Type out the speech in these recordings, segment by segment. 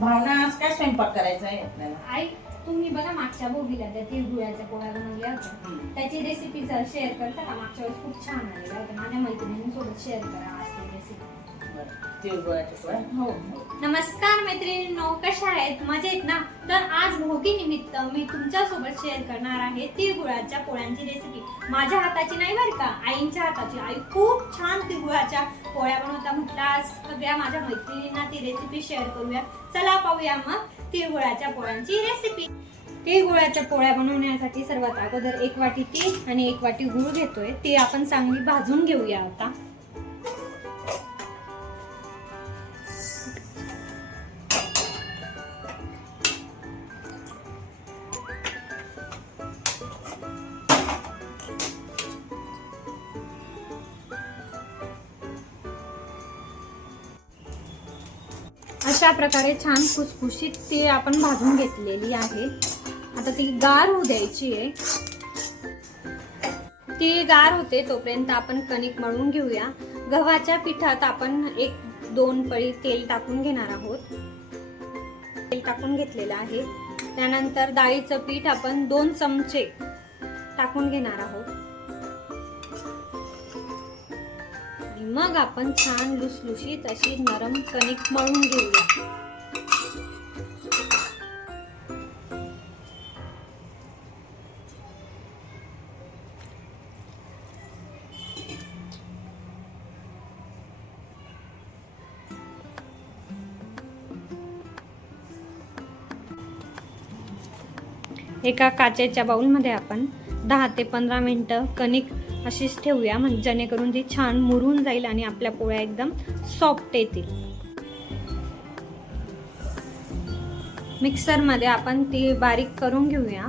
भावना आज काय स्वयंपाक करायचा आहे आपल्याला? आई तुम्ही बघा मागच्या भोगीला त्या तिळगुळाच्या पोळ्या बनवल्या होत्या, त्याची रेसिपी शेअर करता का? मागच्या वेळेस खूप छान आलेल्या होत्या. माझ्या मैत्रिणींसोबत शेअर करा आज ती रेसिपी. तिळगुळाच्या पोळ्या. हो. नमस्कार मैत्रिणींनो, कशा आहेत? मजेत ना? तर आज भोगी निमित्त मी तुमच्यासोबत शेअर करणार आहे तिळगुळाच्या पोळ्यांची रेसिपी. माझ्या हाताची नाही बरं का, आईंच्या हाताची. आई खूप छान तिळगुळाच्या पोळ्या बनवता. म्हटलं आज सगळ्या माझ्या मैत्रिणींना ती रेसिपी शेअर करूया. चला पाहूया मग तिळगुळाच्या पोळ्यांची रेसिपी. तिळगुळाच्या पोळ्या बनवण्यासाठी सर्वात अगोदर 1 वाटी तीळ आणि 1 वाटी गूळ घेतोय. ती आपण चांगली भाजून घेऊया आता. अशा प्रकारे छान खुसखुशीत ती आपण भाजून घेतलेली आहे. आता ती गार होऊ द्यायची आहे. ती गार होते तोपर्यंत आपण कणिक मळून घेऊया. गव्हाच्या पिठात आपण 1-2 पळी तेल टाकून घेणार आहोत. तेल टाकून घेतलेलं आहे. त्यानंतर डाळीचं पीठ आपण 2 चमचे टाकून घेणार आहोत. मग आपण छान लुसलुशीत अशी नरम कणिक मळून घेऊया. एका काचेच्या बाउलमध्ये आपण 10 ते 15 मिनिटं कणिक अशीच ठेवूया, म्हणजे जेणेकरून ती छान मुरून जाईल आणि आपल्या पोळ्या एकदम सॉफ्ट येतील. मिक्सरमध्ये आपण ती बारीक करून घेऊया.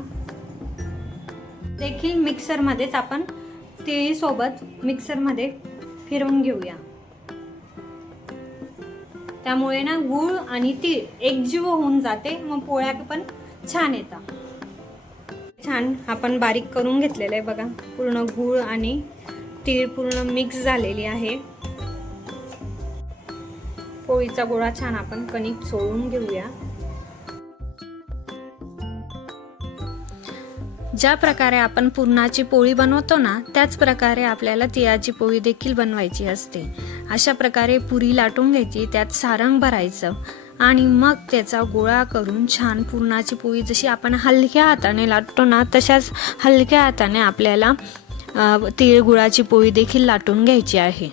देखील मिक्सरमध्येच आपण तिळीसोबत मिक्सरमध्ये फिरवून घेऊया. त्यामुळे ना गूळ आणि तीळ एकजीव होऊन जाते, मग पोळ्या पण छान येतात. छान आपण बारीक करून घेतलेलं आहे बघा. पूर्ण गूळ आणि तीळ पूर्ण मिक्स झालेली आहे. पोळीचा गोळा छान आपण कणिक चोळून घेऊया. ज्या प्रकारे आपण पुरणाची पोळी बनवतो ना, त्याच प्रकारे आपल्याला तिळाची पोळी देखील बनवायची असते. अशा प्रकारे पुरी लाटून घ्यायची, त्यात सारंग भरायचं आणि मग त्याचा गोळा करून छान पुरणाची पोळी जशी आपण हलक्या हाताने लाटतो ना, तशाच हलक्या हाताने आपल्याला तीळ गुळाची पोळी देखील लाटून घ्यायची आहे.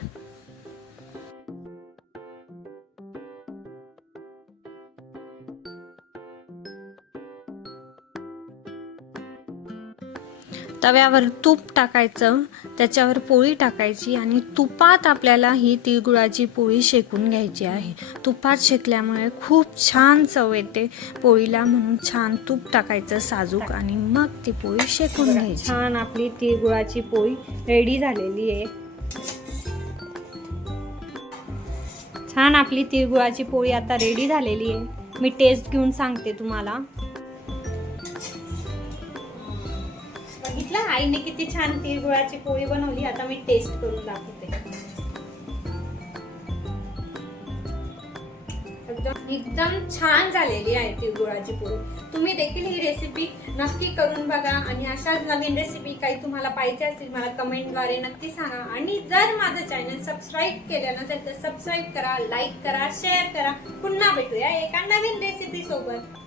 तव्यावर तूप टाकायचं, त्याच्यावर पोळी टाकायची आणि तुपात आपल्याला ही तिळगुळाची पोळी शेकून घ्यायची आहे. तुपात शेकल्यामुळे खूप छान चव येते पोळीला, म्हणून छान तूप टाकायचं साजूक आणि मग ती पोळी शेकून घ्यायची. छान आपली तिळगुळाची पोळी रेडी झालेली आहे. छान आपली तिळगुळाची पोळी आता रेडी झालेली आहे. मी टेस्ट घेऊन सांगते तुम्हाला. बघितलं आईने किती छान तिळगुळाची पोळी बनवली. आता मी टेस्ट करून दाखवते. एकदम छान झालेली आहे तिळगुळाची पोळी. तुम्ही देखील ही रेसिपी नक्की करून बघा आणि अशाच नवीन रेसिपी काही तुम्हाला पाहिजे असतील मला कमेंटद्वारे नक्की सांगा. आणि जर माझं चॅनल सबस्क्राईब केलं नसेल तर सबस्क्राईब करा, लाईक करा, शेअर करा. पुन्हा भेटूया एका नवीन रेसिपी सोबत.